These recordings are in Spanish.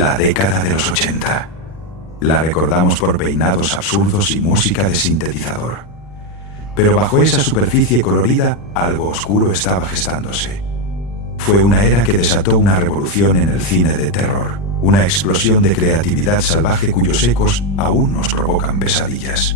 la década de los 80. La recordamos por peinados absurdos y música de sintetizador. Pero bajo esa superficie colorida, algo oscuro estaba gestándose. Fue una era que desató una revolución en el cine de terror, una explosión de creatividad salvaje cuyos ecos aún nos provocan pesadillas.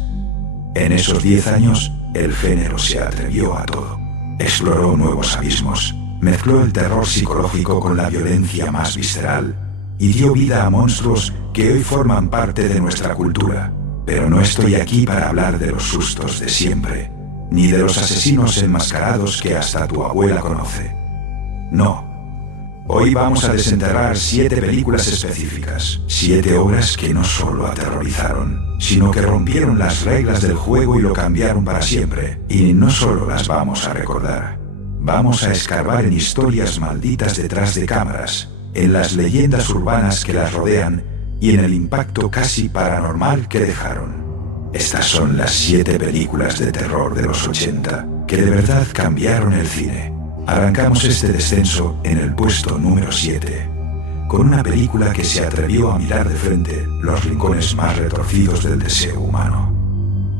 En esos 10 años, el género se atrevió a todo. Exploró nuevos abismos, mezcló el terror psicológico con la violencia más visceral y dio vida a monstruos que hoy forman parte de nuestra cultura. Pero no estoy aquí para hablar de los sustos de siempre, ni de los asesinos enmascarados que hasta tu abuela conoce. No. Hoy vamos a desenterrar 7 películas específicas, 7 obras que no solo aterrorizaron, sino que rompieron las reglas del juego y lo cambiaron para siempre. Y no solo las vamos a recordar, vamos a escarbar en historias malditas detrás de cámaras, en las leyendas urbanas que las rodean y en el impacto casi paranormal que dejaron. Estas son las 7 películas de terror de los 80 que de verdad cambiaron el cine. Arrancamos este descenso en el puesto número 7, con una película que se atrevió a mirar de frente los rincones más retorcidos del deseo humano.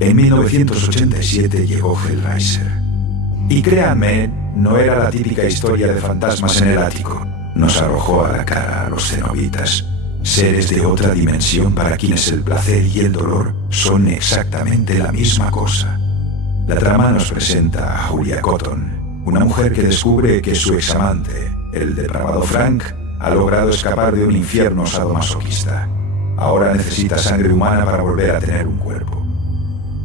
En 1987 llegó Hellraiser. Y créanme, no era la típica historia de fantasmas en el ático. Nos arrojó a la cara a los cenobitas, seres de otra dimensión para quienes el placer y el dolor son exactamente la misma cosa. La trama nos presenta a Julia Cotton, una mujer que descubre que su examante, el depravado Frank, ha logrado escapar de un infierno sadomasoquista. Ahora necesita sangre humana para volver a tener un cuerpo.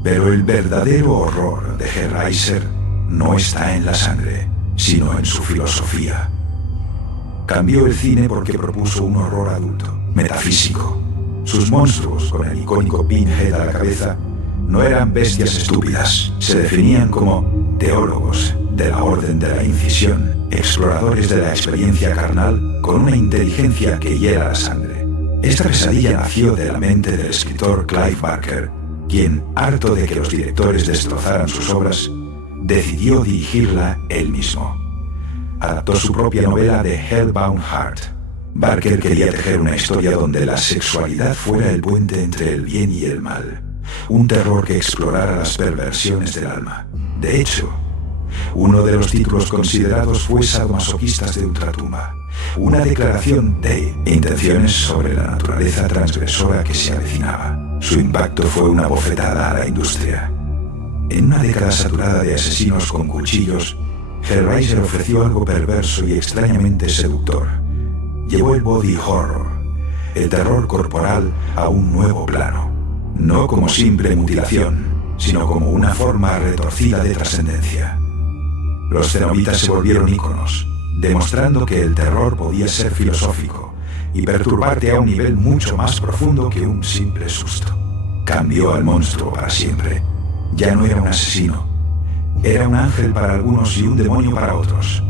Pero el verdadero horror de Hellraiser no está en la sangre, sino en su filosofía. Cambió el cine porque propuso un horror adulto, metafísico. Sus monstruos, con el icónico Pinhead a la cabeza, no eran bestias estúpidas, se definían como teólogos de la orden de la incisión, exploradores de la experiencia carnal con una inteligencia que hiela la sangre. Esta pesadilla nació de la mente del escritor Clive Barker, quien, harto de que los directores destrozaran sus obras, decidió dirigirla él mismo. Adaptó su propia novela de Hellbound Heart. Barker quería tejer una historia donde la sexualidad fuera el puente entre el bien y el mal, un terror que explorara las perversiones del alma. De hecho, uno de los títulos considerados fue Sadomasoquistas de Ultratumba, una declaración de intenciones sobre la naturaleza transgresora que se avecinaba. Su impacto fue una bofetada a la industria. En una década saturada de asesinos con cuchillos, Hellraiser ofreció algo perverso y extrañamente seductor. Llevó el body horror, el terror corporal, a un nuevo plano, no como simple mutilación, sino como una forma retorcida de trascendencia. Los cenobitas se volvieron íconos, demostrando que el terror podía ser filosófico y perturbarte a un nivel mucho más profundo que un simple susto. Cambió al monstruo para siempre. Ya no era un asesino. Era un ángel para algunos y un demonio para otros.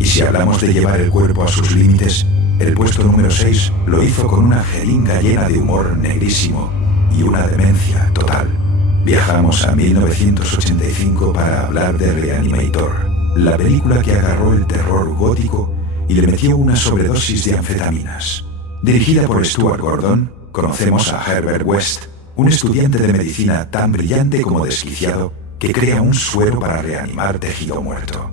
Y si hablamos de llevar el cuerpo a sus límites, el puesto número 6 lo hizo con una jeringa llena de humor negrísimo y una demencia total. Viajamos a 1985 para hablar de Reanimator, la película que agarró el terror gótico y le metió una sobredosis de anfetaminas. Dirigida por Stuart Gordon, conocemos a Herbert West, un estudiante de medicina tan brillante como desquiciado que crea un suero para reanimar tejido muerto.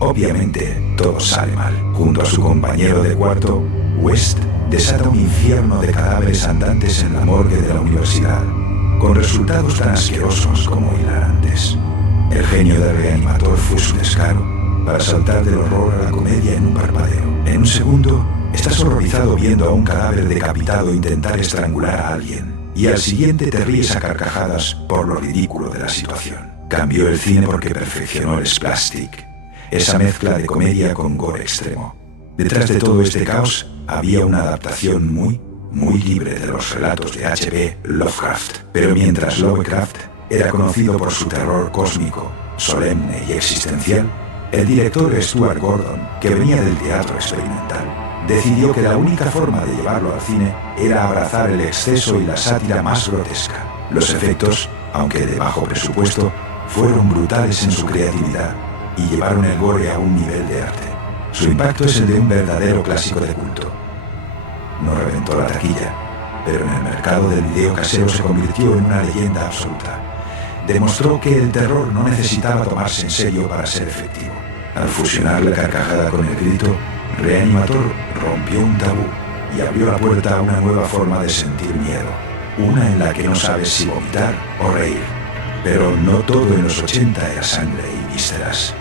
Obviamente, todo sale mal. Junto a su compañero de cuarto, West desata un infierno de cadáveres andantes en la morgue de la universidad, con resultados tan asquerosos como hilarantes. El genio de Reanimator fue su descaro para saltar del horror a la comedia en un parpadeo. En un segundo, estás horrorizado viendo a un cadáver decapitado intentar estrangular a alguien, y al siguiente te ríes a carcajadas por lo ridículo de la situación. Cambió el cine porque perfeccionó el splastic, esa mezcla de comedia con gore extremo. Detrás de todo este caos había una adaptación muy libre de los relatos de H.P. Lovecraft. Pero mientras Lovecraft era conocido por su terror cósmico, solemne y existencial, el director Stuart Gordon, que venía del teatro experimental, decidió que la única forma de llevarlo al cine era abrazar el exceso y la sátira más grotesca. Los efectos, aunque de bajo presupuesto, fueron brutales en su creatividad y llevaron el gore a un nivel de arte. Su impacto es el de un verdadero clásico de culto. No reventó la taquilla, pero en el mercado del video casero se convirtió en una leyenda absoluta. Demostró que el terror no necesitaba tomarse en serio para ser efectivo. Al fusionar la carcajada con el grito, Reanimator rompió un tabú y abrió la puerta a una nueva forma de sentir miedo, una en la que no sabes si vomitar o reír. Pero no todo en los 80 era sangre y vísceras.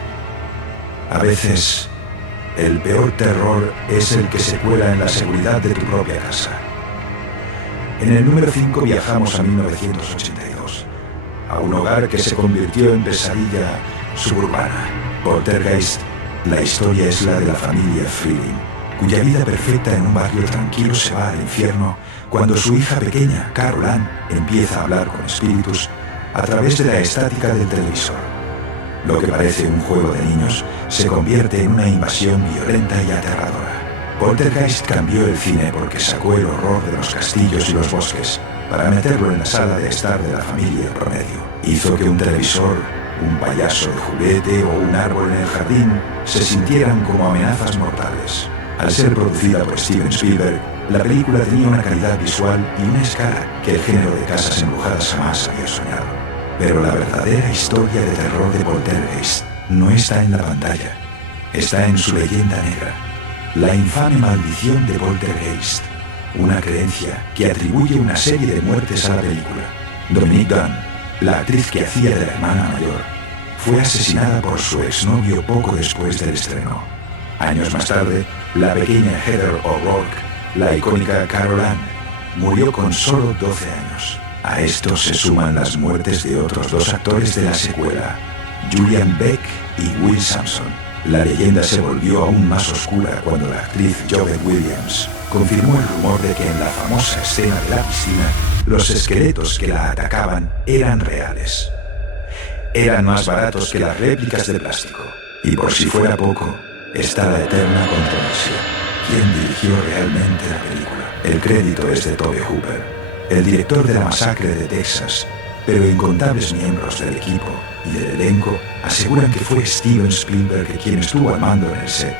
A veces, el peor terror es el que se cuela en la seguridad de tu propia casa. En el número 5 viajamos a 1982, a un hogar que se convirtió en pesadilla suburbana. Poltergeist, la historia es la de la familia Freeling, cuya vida perfecta en un barrio tranquilo se va al infierno cuando su hija pequeña, Carol Ann, empieza a hablar con espíritus a través de la estática del televisor. Lo que parece un juego de niños se convierte en una invasión violenta y aterradora. Poltergeist cambió el cine porque sacó el horror de los castillos y los bosques para meterlo en la sala de estar de la familia promedio. Hizo que un televisor, un payaso de juguete o un árbol en el jardín se sintieran como amenazas mortales. Al ser producida por Steven Spielberg, la película tenía una calidad visual y una escala que el género de casas embrujadas jamás había soñado. Pero la verdadera historia de terror de Poltergeist no está en la pantalla, está en su leyenda negra, la infame maldición de Poltergeist, una creencia que atribuye una serie de muertes a la película. Dominique Dunn, la actriz que hacía de la hermana mayor, fue asesinada por su exnovio poco después del estreno. Años más tarde, la pequeña Heather O'Rourke, la icónica Carol Ann, murió con solo 12 años. A esto se suman las muertes de otros dos actores de la secuela, Julian Beck y Will Sampson. La leyenda se volvió aún más oscura cuando la actriz Jovette Williams confirmó el rumor de que en la famosa escena de la piscina, los esqueletos que la atacaban eran reales. Eran más baratos que las réplicas de plástico. Y por si fuera poco, está la eterna controversia. ¿Quién dirigió realmente la película? El crédito es de Tobe Hooper, el director de la masacre de Texas, pero incontables miembros del equipo y del elenco aseguran que fue Steven Spielberg quien estuvo al mando en el set.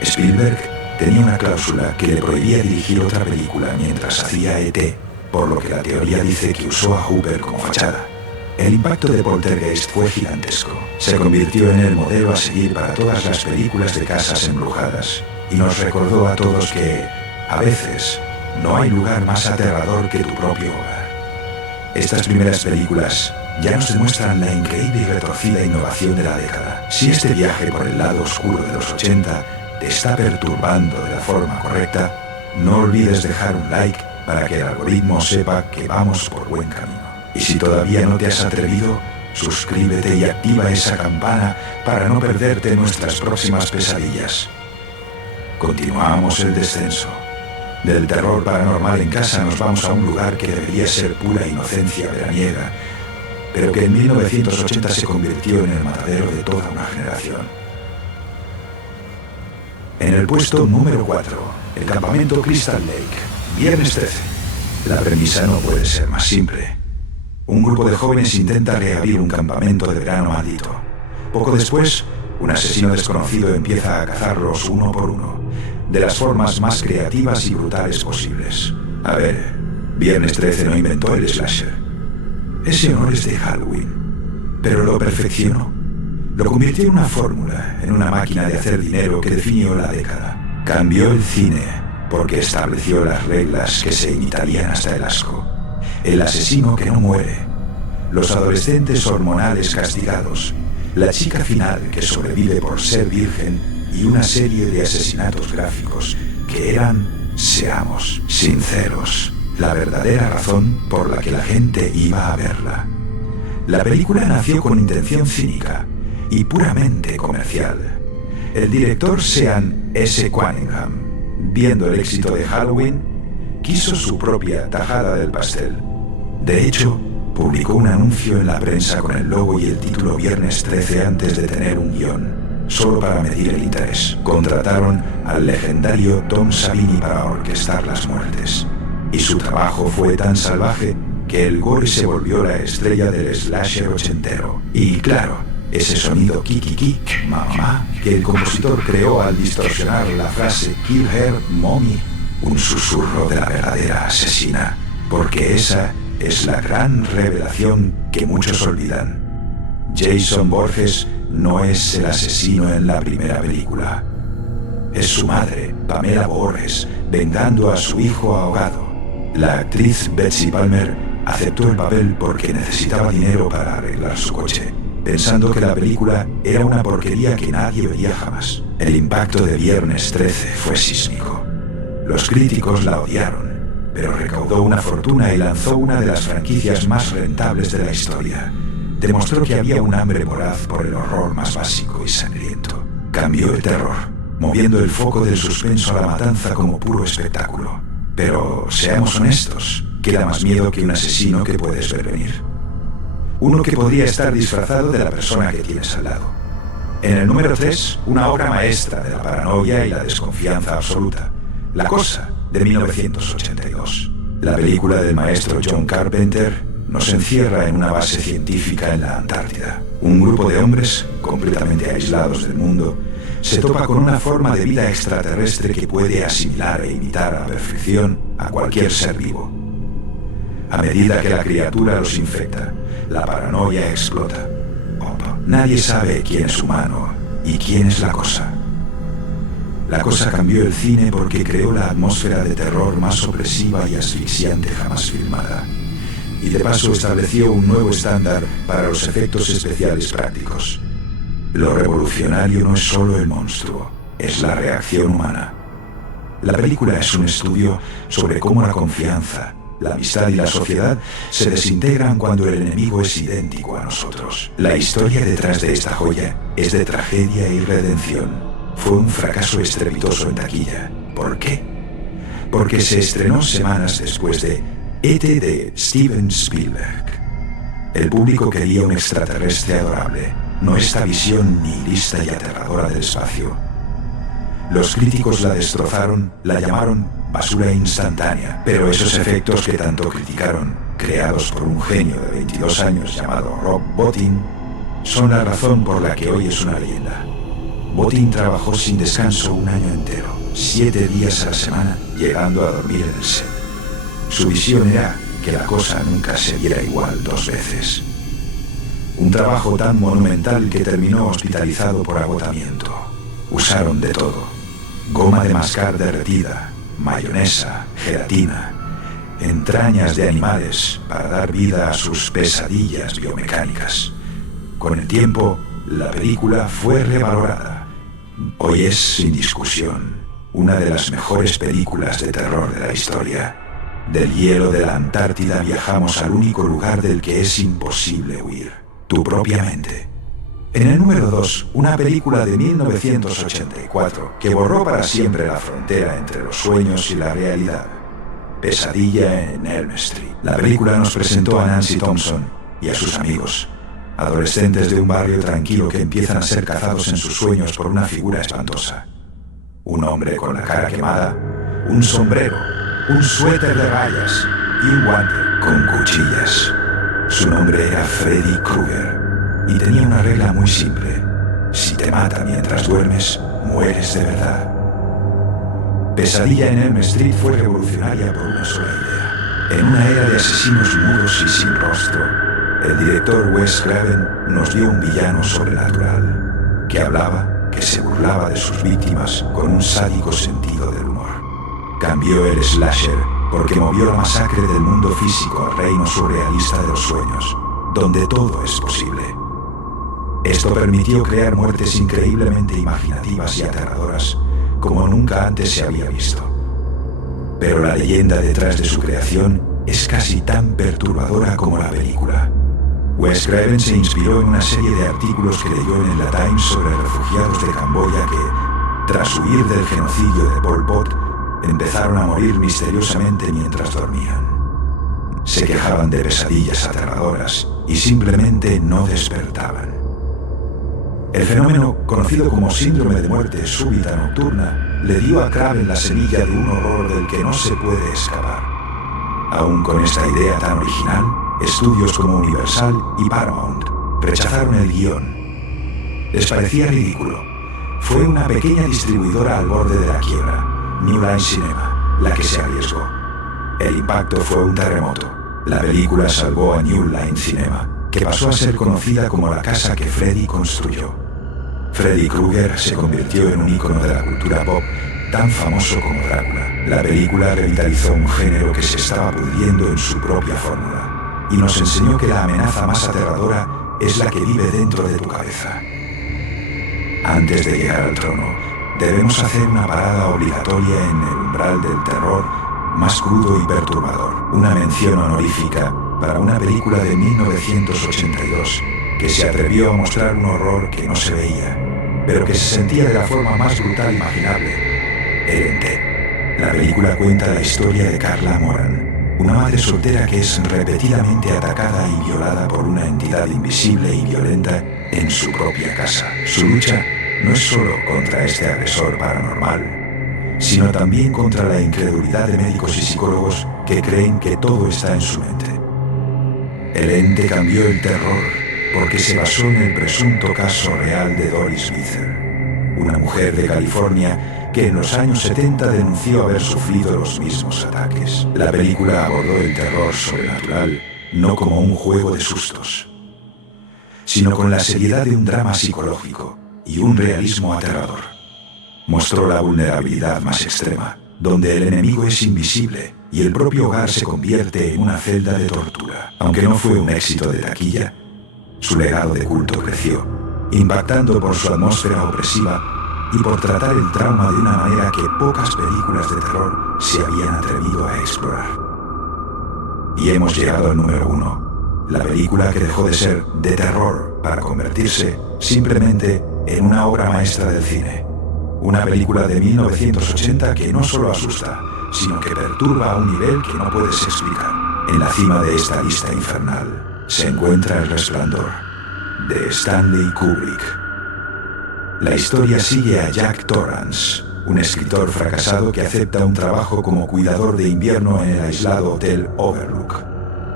Y Spielberg tenía una cláusula que le prohibía dirigir otra película mientras hacía E.T., por lo que la teoría dice que usó a Hooper como fachada. El impacto de Poltergeist fue gigantesco. Se convirtió en el modelo a seguir para todas las películas de casas embrujadas y nos recordó a todos que, a veces, no hay lugar más aterrador que tu propio hogar. Estas primeras películas ya nos demuestran la increíble y retorcida innovación de la década. Si este viaje por el lado oscuro de los 80 te está perturbando de la forma correcta, no olvides dejar un like para que el algoritmo sepa que vamos por buen camino. Y si todavía no te has atrevido, suscríbete y activa esa campana para no perderte nuestras próximas pesadillas. Continuamos el descenso. Del terror paranormal en casa nos vamos a un lugar que debería ser pura inocencia veraniega, pero que en 1980 se convirtió en el matadero de toda una generación. En el puesto número 4, el campamento Crystal Lake, viernes 13. La premisa no puede ser más simple. Un grupo de jóvenes intenta reabrir un campamento de verano maldito. Poco después, un asesino desconocido empieza a cazarlos uno por uno, de las formas más creativas y brutales posibles. A ver, Viernes 13 no inventó el slasher. Ese honor es de Halloween, pero lo perfeccionó. Lo convirtió en una fórmula, en una máquina de hacer dinero que definió la década. Cambió el cine porque estableció las reglas que se imitarían hasta el asco. El asesino que no muere, los adolescentes hormonales castigados, la chica final que sobrevive por ser virgen y una serie de asesinatos gráficos que eran, seamos sinceros, la verdadera razón por la que la gente iba a verla. La película nació con intención cínica y puramente comercial. El director Sean S. Cunningham, viendo el éxito de Halloween, quiso su propia tajada del pastel. De hecho, publicó un anuncio en la prensa con el logo y el título Viernes 13 antes de tener un guión, solo para medir el interés. Contrataron al legendario Tom Savini para orquestar las muertes, y su trabajo fue tan salvaje que el gore se volvió la estrella del slasher ochentero. Y claro, ese sonido kikiki, mamá, que el compositor creó al distorsionar la frase Kill Her, Mommy, un susurro de la verdadera asesina, porque esa es la gran revelación que muchos olvidan. Jason Voorhees no es el asesino en la primera película. Es su madre, Pamela Voorhees, vengando a su hijo ahogado. La actriz Betsy Palmer aceptó el papel porque necesitaba dinero para arreglar su coche, pensando que la película era una porquería que nadie vería jamás. El impacto de Viernes 13 fue sísmico. Los críticos la odiaron, pero recaudó una fortuna y lanzó una de las franquicias más rentables de la historia. Demostró que había un hambre voraz por el horror más básico y sangriento. Cambió el terror, moviendo el foco del suspenso a la matanza como puro espectáculo. Pero seamos honestos, ¿qué da más miedo que un asesino que puedes ver venir? Uno que podría estar disfrazado de la persona que tienes al lado. En el número 3, una obra maestra de la paranoia y la desconfianza absoluta. La Cosa, de 1982. La película del maestro John Carpenter nos encierra en una base científica en la Antártida. Un grupo de hombres, completamente aislados del mundo, se topa con una forma de vida extraterrestre que puede asimilar e imitar a la perfección a cualquier ser vivo. A medida que la criatura los infecta, la paranoia explota. Nadie sabe quién es humano y quién es la cosa. La Cosa cambió el cine porque creó la atmósfera de terror más opresiva y asfixiante jamás filmada. Y de paso estableció un nuevo estándar para los efectos especiales prácticos. Lo revolucionario no es solo el monstruo, es la reacción humana. La película es un estudio sobre cómo la confianza, la amistad y la sociedad se desintegran cuando el enemigo es idéntico a nosotros. La historia detrás de esta joya es de tragedia y redención. Fue un fracaso estrepitoso en taquilla. ¿Por qué? Porque se estrenó semanas después de E.T. de Steven Spielberg. El público quería un extraterrestre adorable, no esta visión nihilista y aterradora del espacio. Los críticos la destrozaron, la llamaron basura instantánea, pero esos efectos que tanto criticaron, creados por un genio de 22 años llamado Rob Bottin, son la razón por la que hoy es una leyenda. Bottin trabajó sin descanso un año entero, 7 días a la semana, llegando a dormir en el set. Su visión era que la cosa nunca se viera igual 2 veces. Un trabajo tan monumental que terminó hospitalizado por agotamiento. Usaron de todo: goma de mascar derretida, mayonesa, gelatina, entrañas de animales para dar vida a sus pesadillas biomecánicas. Con el tiempo, la película fue revalorada. Hoy es, sin discusión, una de las mejores películas de terror de la historia. Del hielo de la Antártida viajamos al único lugar del que es imposible huir: tu propia mente. En el número 2, una película de 1984 que borró para siempre la frontera entre los sueños y la realidad. Pesadilla en Elm Street. La película nos presentó a Nancy Thompson y a sus amigos, adolescentes de un barrio tranquilo que empiezan a ser cazados en sus sueños por una figura espantosa. Un hombre con la cara quemada, un sombrero, un suéter de rayas y un guante con cuchillas. Su nombre era Freddy Krueger y tenía una regla muy simple: si te mata mientras duermes, mueres de verdad. Pesadilla en Elm Street fue revolucionaria por una sola idea. En una era de asesinos mudos y sin rostro, el director Wes Craven nos dio un villano sobrenatural, que hablaba, que se burlaba de sus víctimas con un sádico sentido del humor. Cambió el slasher porque movió la masacre del mundo físico al reino surrealista de los sueños, donde todo es posible. Esto permitió crear muertes increíblemente imaginativas y aterradoras como nunca antes se había visto. Pero la leyenda detrás de su creación es casi tan perturbadora como la película. Wes Craven se inspiró en una serie de artículos que leyó en la Times sobre refugiados de Camboya que, tras huir del genocidio de Pol Pot, empezaron a morir misteriosamente mientras dormían. Se quejaban de pesadillas aterradoras y simplemente no despertaban. El fenómeno, conocido como síndrome de muerte súbita nocturna, le dio a Craven la semilla de un horror del que no se puede escapar. Aún con esta idea tan original, estudios como Universal y Paramount rechazaron el guión. Les parecía ridículo. Fue una pequeña distribuidora al borde de la quiebra, New Line Cinema, la que se arriesgó. El impacto fue un terremoto. La película salvó a New Line Cinema, que pasó a ser conocida como la casa que Freddy construyó. Freddy Krueger se convirtió en un ícono de la cultura pop, tan famoso como Drácula. La película revitalizó un género que se estaba pudriendo en su propia fórmula y nos enseñó que la amenaza más aterradora es la que vive dentro de tu cabeza. Antes de llegar al trono, debemos hacer una parada obligatoria en el umbral del terror más crudo y perturbador. Una mención honorífica para una película de 1982 que se atrevió a mostrar un horror que no se veía, pero que se sentía de la forma más brutal imaginable: El Ente. La película cuenta la historia de Carla Moran, una madre soltera que es repetidamente atacada y violada por una entidad invisible y violenta en su propia casa. Su lucha no es solo contra este agresor paranormal, sino también contra la incredulidad de médicos y psicólogos que creen que todo está en su mente. El Ente cambió el terror porque se basó en el presunto caso real de Doris Bither, una mujer de California que en los años 70 denunció haber sufrido los mismos ataques. La película abordó el terror sobrenatural no como un juego de sustos, sino con la seriedad de un drama psicológico y un realismo aterrador. Mostró la vulnerabilidad más extrema, donde el enemigo es invisible y el propio hogar se convierte en una celda de tortura. Aunque no fue un éxito de taquilla, su legado de culto creció, impactando por su atmósfera opresiva y por tratar el trauma de una manera que pocas películas de terror se habían atrevido a explorar. Y hemos llegado al número 1, la película que dejó de ser de terror para convertirse simplemente en una obra maestra del cine. Una película de 1980 que no solo asusta, sino que perturba a un nivel que no puedes explicar. En la cima de esta lista infernal se encuentra El Resplandor, de Stanley Kubrick. La historia sigue a Jack Torrance, un escritor fracasado que acepta un trabajo como cuidador de invierno en el aislado Hotel Overlook.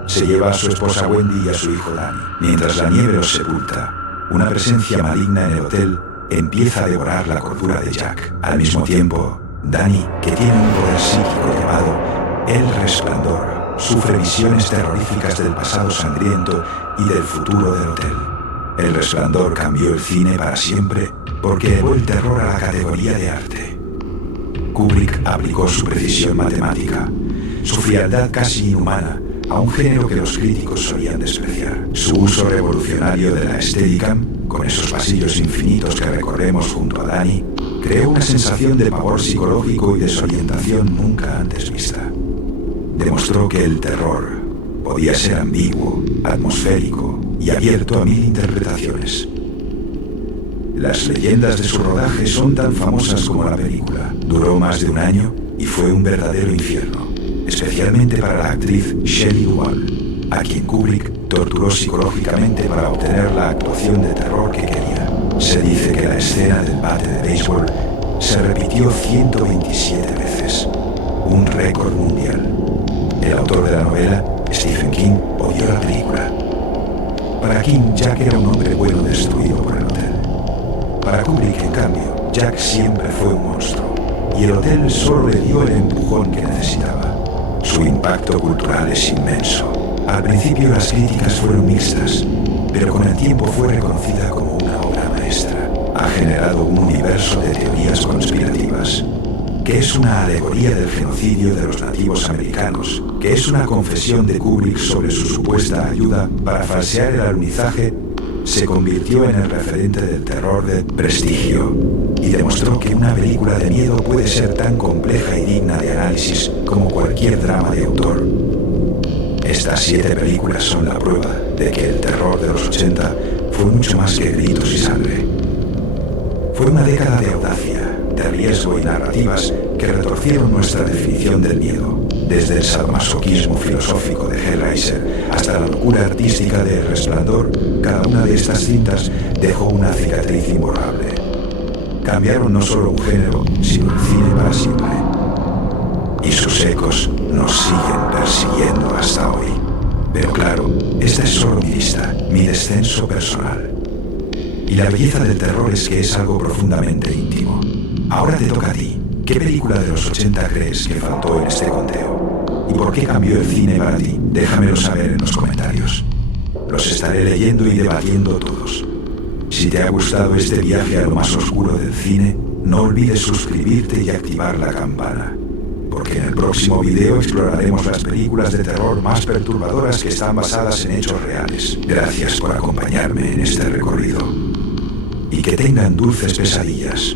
Se lleva a su esposa Wendy y a su hijo Danny. Mientras la nieve los sepulta, una presencia maligna en el hotel empieza a devorar la cordura de Jack. Al mismo tiempo, Danny, que tiene un poder psíquico llamado El Resplandor, sufre visiones terroríficas del pasado sangriento y del futuro del hotel. El Resplandor cambió el cine para siempre porque elevó el terror a la categoría de arte. Kubrick aplicó su precisión matemática, su frialdad casi inhumana, a un género que los críticos solían despreciar. Su uso revolucionario de la Steadicam, con esos pasillos infinitos que recorremos junto a Danny, creó una sensación de pavor psicológico y desorientación nunca antes vista. Demostró que el terror podía ser ambiguo, atmosférico y abierto a 1000 interpretaciones. Las leyendas de su rodaje son tan famosas como la película. Duró más de un año y fue un verdadero infierno, especialmente para la actriz Shelley Duvall, a quien Kubrick torturó psicológicamente para obtener la actuación de terror que quería. Se dice que la escena del bate de béisbol se repitió 127 veces, un récord mundial. El autor de la novela, Stephen King, odió la película. Para King, Jack era un hombre bueno destruido por el hotel. Para Kubrick, en cambio, Jack siempre fue un monstruo, y el hotel solo le dio el empujón que necesitaba. Su impacto cultural es inmenso. Al principio las críticas fueron mixtas, pero con el tiempo fue reconocida como una obra maestra. Ha generado un universo de teorías conspirativas, que es una alegoría del genocidio de los nativos americanos, que es una confesión de Kubrick sobre su supuesta ayuda para falsear el alunizaje. Se convirtió en el referente del terror de prestigio y demostró que una película de miedo puede ser tan compleja y digna de análisis como cualquier drama de autor. Estas 7 películas son la prueba de que el terror de los 80 fue mucho más que gritos y sangre. Fue una década de audacia, de riesgo y narrativas que retorcieron nuestra definición del miedo, desde el sadomasoquismo filosófico de Hellraiser hasta la locura artística de El Resplandor. Cada una de estas cintas dejó una cicatriz imborrable. Cambiaron no solo un género, sino el cine para siempre. Y sus ecos nos siguen persiguiendo hasta hoy. Pero claro, esta es solo mi lista, mi descenso personal. Y la belleza del terror es que es algo profundamente íntimo. Ahora te toca a ti. ¿Qué película de los 80 crees que faltó en este conteo? ¿Y por qué cambió el cine para ti? Déjamelo saber en los comentarios. Los estaré leyendo y debatiendo todos. Si te ha gustado este viaje a lo más oscuro del cine, no olvides suscribirte y activar la campana, porque en el próximo video exploraremos las películas de terror más perturbadoras que están basadas en hechos reales. Gracias por acompañarme en este recorrido. Y que tengan dulces pesadillas.